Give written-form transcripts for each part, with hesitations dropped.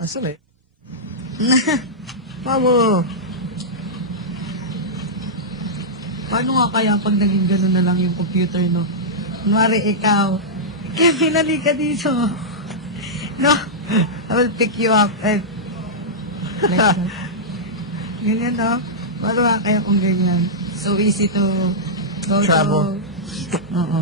Asan eh? Mamo! Paano nga kaya pag naging gano'n na lang yung computer, no? Kunwari, ikaw, Kevin, halika dito. No? I will pick you up and... Like that. Ganyan, no? Paano nga kaya kung ganyan? So easy to go Travel. to... Oo.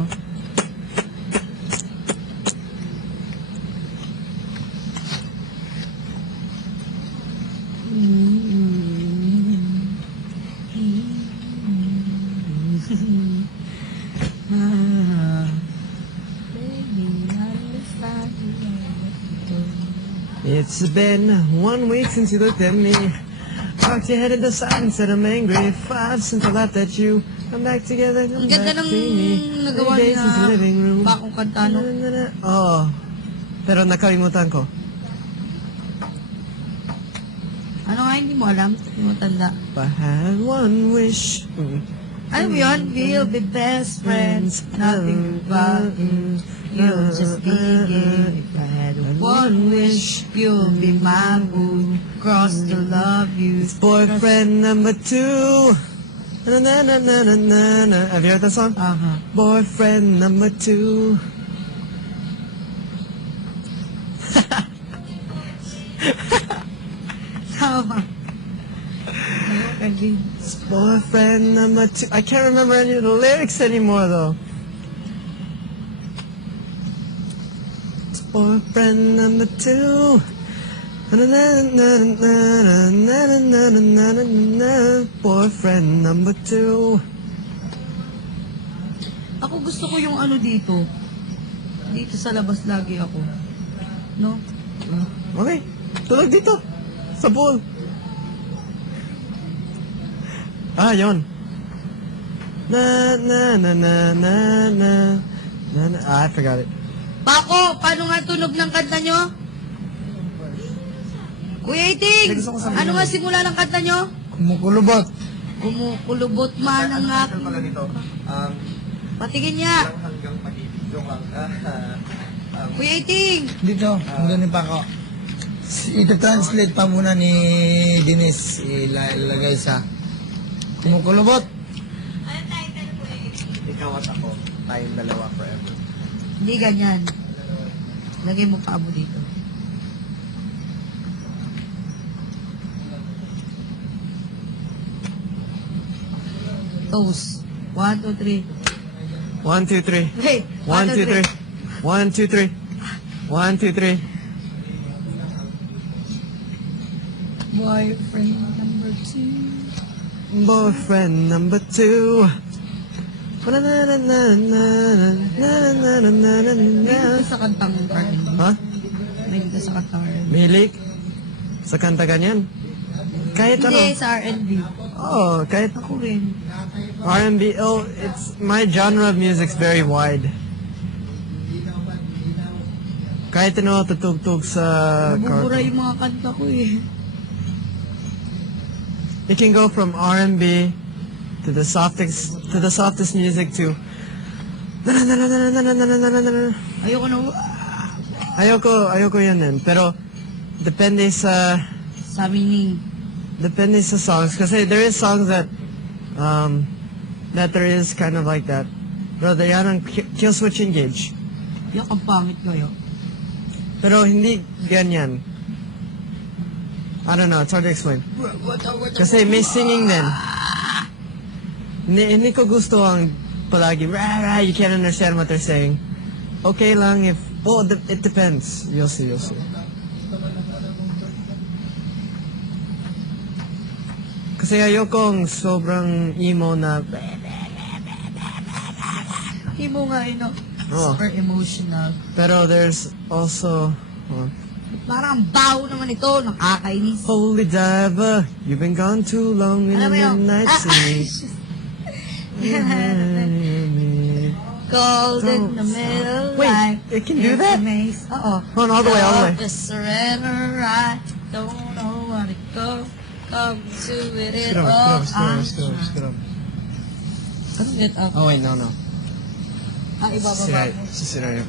It's been 1 week since you looked at me. Cocked your head at the side and said I'm angry. 5 since I laughed at you. I'm back together. Ang I'm ganda back ng to me. nagawa 3 days niya. since the living room. Bakong kanta, no? Oh. Pero nakalimutan ko. Ano nga, hindi mo alam? Hindi mo tanda. If I had one wish. Ano mo yun? We'll be best friends. Nothing about you. You'll just be gay. If I had one wish, you'll be my boo. Cross to love you. Boyfriend number 2. Na na na na na na na. Have you heard that song? Boyfriend number 2. Tama. Ano, Kevin? Boyfriend number 2. I can't remember any of the lyrics anymore though. It's boyfriend number 2. Na na na na na na na na na na na. Boyfriend number 2. Ako gusto ko yung ano dito. Dito sa labas lagi ako. No? Okay, tulog dito. Sa pool. Ah, yun. Na na na na na na na na. Ah, I forgot it. Pako, paano nga tunog ng kanta nyo? Kuya Iting, ano nga simula ng kanta nyo? Kumukulubot. Kumukulubot man ang aking... dito. Patingin niya. Hanggang pag-ibig. Joke lang. Kuya Iting, Dito, hanggang pa ako. Ito-translate pa muna ni Denise. Ilalagay sa kumukulubot. Ikaw at ako. Tayong dalawa forever. hindi ganyan. Lagay mo pa mo dito. Toast. 1, 2, 3. 1, 2, 3. Hey, 1, 2, 3. 1, 2, 3. 1, 2, 3. Boyfriend number 2. Boyfriend number 2. Na na na na na na na na na na na. Mahilig ka sa kantang R&B. Ha? Mahilig ka sa kantang R&B. Milik? Sa kanta ganyan? Kahit ano? Hindi, sa R&B. Oh, kahit Ako rin. R&B. Oh, it's my genre of music's very wide. Kahit ano tutugtog sa Nabubura yung mga kanta ko eh. It can go from R&B to the softest music to Ayoko na. ayoko yan din. Pero depende sa songs kasi there is songs that there is kind of like that. Pero yan ang kill switch engage. Yak, ang pangit kayo. Pero hindi ganyan. I don't know, it's hard to explain. Kasi may singing din. Hindi ko gusto ang palagi, rah, rah, you can't understand what they're saying. Okay lang if, it depends. You'll see. Kasi ayokong sobrang emo na, Imo nga, no? Oh. Super emotional. pero there's also, Parang baho naman ito, nakakainis. Holy diver, you've been gone too long in Alam the mo yun? midnight sea. Cold in the middle Wait, life. it can do that? Oo. Hold on, all the way. Just surrender, I don't know where to go. Come to it Scrub, all. scrub. Get up. Oh wait, no. Ibababa mo. Sisira yun.